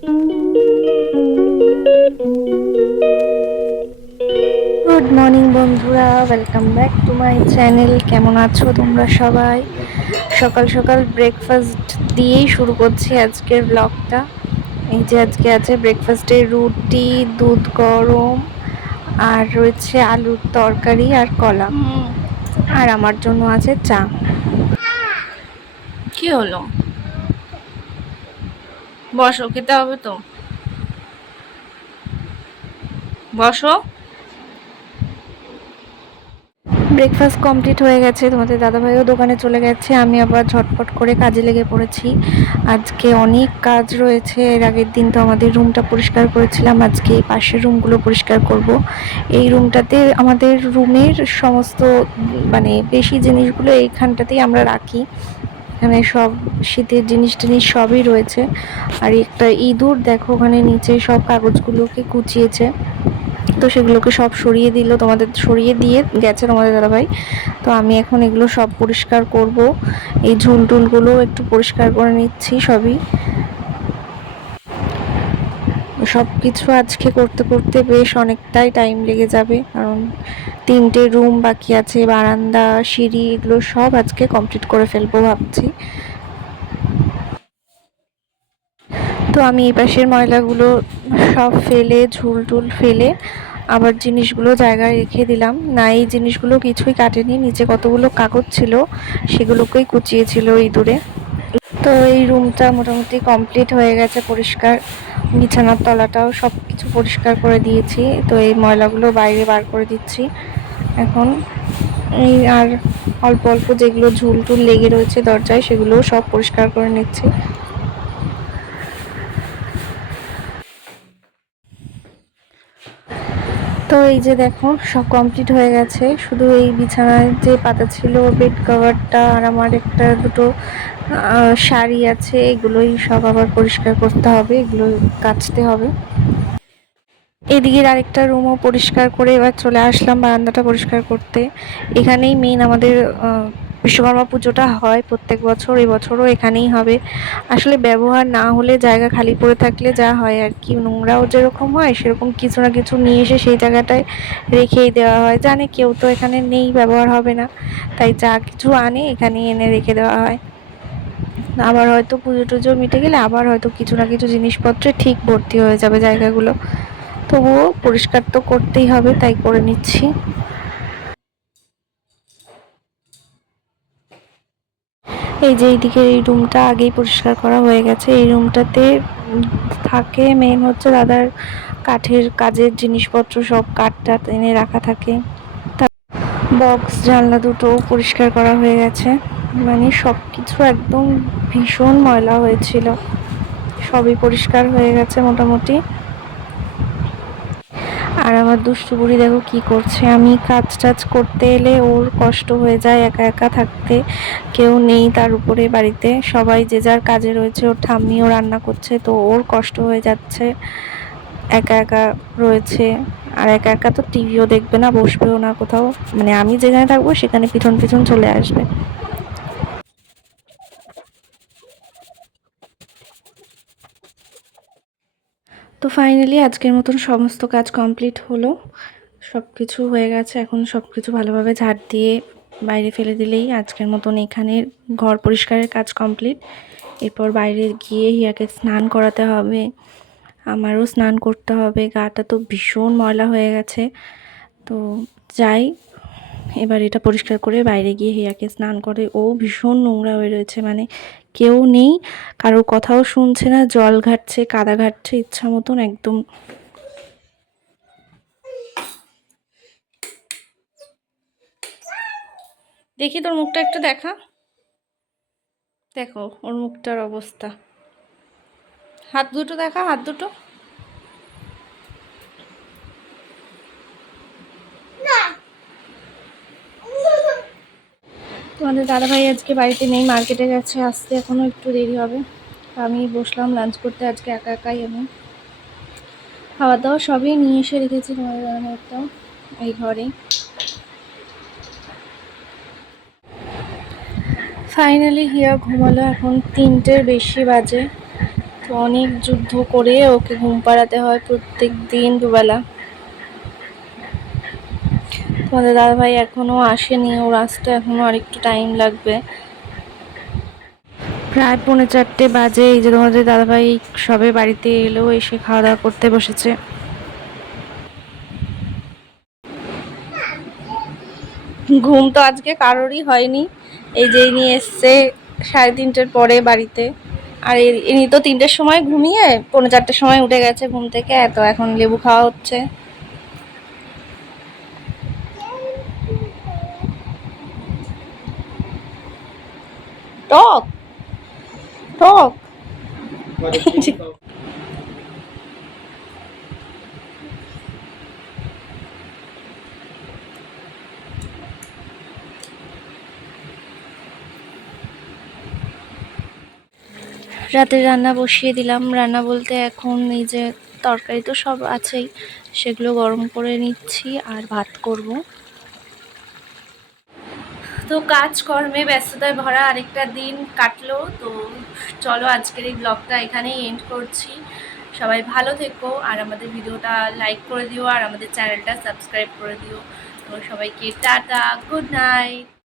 Good morning বন্ধুরা, welcome back to my channel. কেমন আছো তোমরা সবাই? সকাল সকাল ব্রেকফাস্ট দিয়েই শুরু করছি আজকের ব্লগটা। এই যে আজকে আছে ব্রেকফাস্টে রুটি, দুধ গরম, আর রয়েছে আলুর তরকারি আর কলা। আর আমার জন্য আছে চা। কি হলো? বসো, খেতে হবে তো। বসো। ব্রেকফাস্ট কমপ্লিট হয়ে গেছে, তোমাদের দাদাভাইও দোকানে চলে গেছে, আমি আবার ঝটপট করে কাজে লেগে পড়েছি। আজকে অনেক কাজ রয়েছে। এর আগের দিন তো আমাদের রুমটা পরিষ্কার করেছিলাম, আজকে এই পাশের রুমগুলো পরিষ্কার করব। এই রুমটাতে আমাদের রুমের সমস্ত মানে বেশি জিনিসগুলো এইখানটাতেই আমরা রাখি। এখানে সব শীতের জিনিস টিনিস সবই রয়েছে। আর একটা ইঁদুর দেখো ওখানে নিচে সব কাগজগুলোকে কুচিয়েছে, তো সেগুলোকে সব সরিয়ে দিল, সরিয়ে দিয়ে গেছে তোমাদের দাদাভাই। তো আমি এখন এগুলো সব পরিষ্কার করব। এই ঝুল টুলগুলো একটু পরিষ্কার করে নিচ্ছি সবই। সব কিছু আজকে করতে করতে বেশ অনেকটাই টাইম লেগে যাবে, কারণ 3টে রুম বাকি আছে, বারান্দা, সিঁড়ি, এগুলো সব আজকে কমপ্লিট করে ফেলবো ভাবছি। তো আমি এই পাশের ময়লাগুলো সব ফেলে, ঝুল টুল ফেলে আবার জিনিসগুলো জায়গায় রেখে দিলাম। না, এই জিনিসগুলো কিছুই কাটেনি, নিচে কতগুলো কাগজ ছিল সেগুলোকেই কুচিয়েছিল ইঁদুরে। তো এই রুমটা মোটামুটি কমপ্লিট হয়ে গেছে পরিষ্কার। বিছানার তলাটাও সব কিছু পরিষ্কার করে দিয়েছি। তো এই ময়লাগুলো বাইরে বার করে দিচ্ছি এখন। এই আর অল্প অল্প যেগুলো ঝুল টুল লেগে রয়েছে দরজায়, সেগুলোও সব পরিষ্কার করে নিচ্ছি। তো এই যে দেখো সব কমপ্লিট হয়ে গেছে, শুধু এই বিছানায় যে পাতা ছিল, বেড কভারটা, আর আমার একটা দুটো শাড়ি আছে, এগুলোই সব আবার পরিষ্কার করতে হবে, এগুলো কাচতে হবে। এদিকের আরেকটা রুমও পরিষ্কার করে এবার চলে আসলাম বারান্দাটা পরিষ্কার করতে। এখানেই মেন আমাদের বিশ্বকর্মা পুজোটা হয় প্রত্যেক বছর, এই বছরও এখানেই হবে। আসলে ব্যবহার না হলে, জায়গা খালি পড়ে থাকলে যা হয় আর কি, নোংরাও যেরকম হয় সেরকম কিছু না কিছু নিয়ে এসে সেই জায়গাটায় রেখেই দেওয়া হয়। জানে কেউ তো এখানে নেই, ব্যবহার হবে না, তাই যা কিছু আনে এখানেই এনে রেখে দেওয়া হয়। আবার হয়তো পুজো টুজো মিটে গেলে আবার হয়তো কিছু না কিছু জিনিসপত্রে ঠিক ভর্তি হয়ে যাবে জায়গাগুলো। তবুও পরিষ্কার তো করতেই হবে, তাই করে নিচ্ছি। এই যে এইদিকে এই রুমটা আগেই পরিষ্কার করা হয়ে গেছে। এই রুমটাতে থাকে মেন হচ্ছে দাদার কাঠের কাজের জিনিসপত্র, সব কাঠ টাঠ এনে রাখা থাকে। বক্স জানলা দুটো পরিষ্কার করা হয়ে গেছে। মানে সব কিছু একদম ভীষণ ময়লা হয়েছিল, সবই পরিষ্কার হয়ে গেছে মোটামুটি। আর আমার দুষ্টু বুড়ি দেখো কি করছে। আমি কাজ টাজ করতে এলে ওর কষ্ট হয়ে যায় একা একা থাকতে, কেউ নেই তার উপরে বাড়িতে, সবাই যে যার কাজে রয়েছে। ওর ঠাম্মিও রান্না করছে, তো ওর কষ্ট হয়ে যাচ্ছে, একা একা রয়েছে। আর একা একা তো টিভিও দেখবে না, বসবেও না কোথাও, মানে আমি যেখানে থাকবো সেখানে পিছন পিছন চলে আসবে। তো ফাইনালি আজকের মতন সমস্ত কাজ কমপ্লিট হলো, সব কিছু হয়ে গেছে। এখন সব কিছু ভালোভাবে ঝাড় দিয়ে বাইরে ফেলে দিলেই আজকের মতন এখানের ঘর পরিষ্কারের কাজ কমপ্লিট। এরপর বাইরে গিয়ে হিয়াকে স্নান করাতে হবে, আমারও স্নান করতে হবে। গাটা তো ভীষণ ময়লা হয়ে গেছে। তো যাই, এবার এটা পরিষ্কার করে বাইরে গিয়ে হিয়াকে স্নান করে। ও ভীষণ নোংরা হয়ে রয়েছে, মানে কেউ নেই, কারোর কথাও শুনছে না, জল ঘাটছে, কাদা ঘাটছে ইচ্ছা মতন একদম। দেখি তোর মুখটা একটু দেখা, দেখো ওর মুখটার অবস্থা। হাত দুটো দেখা, হাত দুটো। তোমাদের দাদাভাই আজকে বাড়িতে নেই, মার্কেটে গেছে, আসতে এখনও একটু দেরি হবে। আমি বসলাম লাঞ্চ করতে, আজকে একা একাই আমি। খাওয়া দাওয়া সবই নিয়ে এসে রেখেছি তোমাদের দাদাভাইটাও এই ঘরে। ফাইনালি হিয়া ঘুমালো, এখন 3টের বেশি বাজে। তো অনেক যুদ্ধ করে ওকে ঘুম পাড়াতে হয় প্রত্যেক দিন দুবেলা। তোমাদের দাদাভাই এখনো আসেনি, ওর আসতে এখনো আরেকটু টাইম লাগবে। প্রায় 3:45 বাজে। এই যে তোমাদের দাদাভাই সবে বাড়িতে এলো, এসে খাওয়া দাওয়া করতে বসেছে। ঘুম তো আজকে কারোরই হয়নি। এই যে ইনি এসছে 3:30-এর পরে বাড়িতে, আর ইনি তো 3টের সময় ঘুমিয়ে 4:45-এর সময় উঠে গেছে ঘুম থেকে। এত এখন লেবু খাওয়া হচ্ছে। টক টক রাতের রান্না বসিয়ে দিলাম। রান্না বলতে এখন এই যে তরকারি তো সব আছেই, সেগুলো গরম করে নিচ্ছি আর ভাত করব। তো কাজকর্মে ব্যস্ততায় ভরা আরেকটা দিন কাটলো। তো চলো আজকের এই ব্লগটা এখানেই এন্ড করছি। সবাই ভালো থেকো আর আমাদের ভিডিওটা লাইক করে দিও আর আমাদের চ্যানেলটা সাবস্ক্রাইব করে দিও। তো সবাইকে টাটা, গুড নাইট।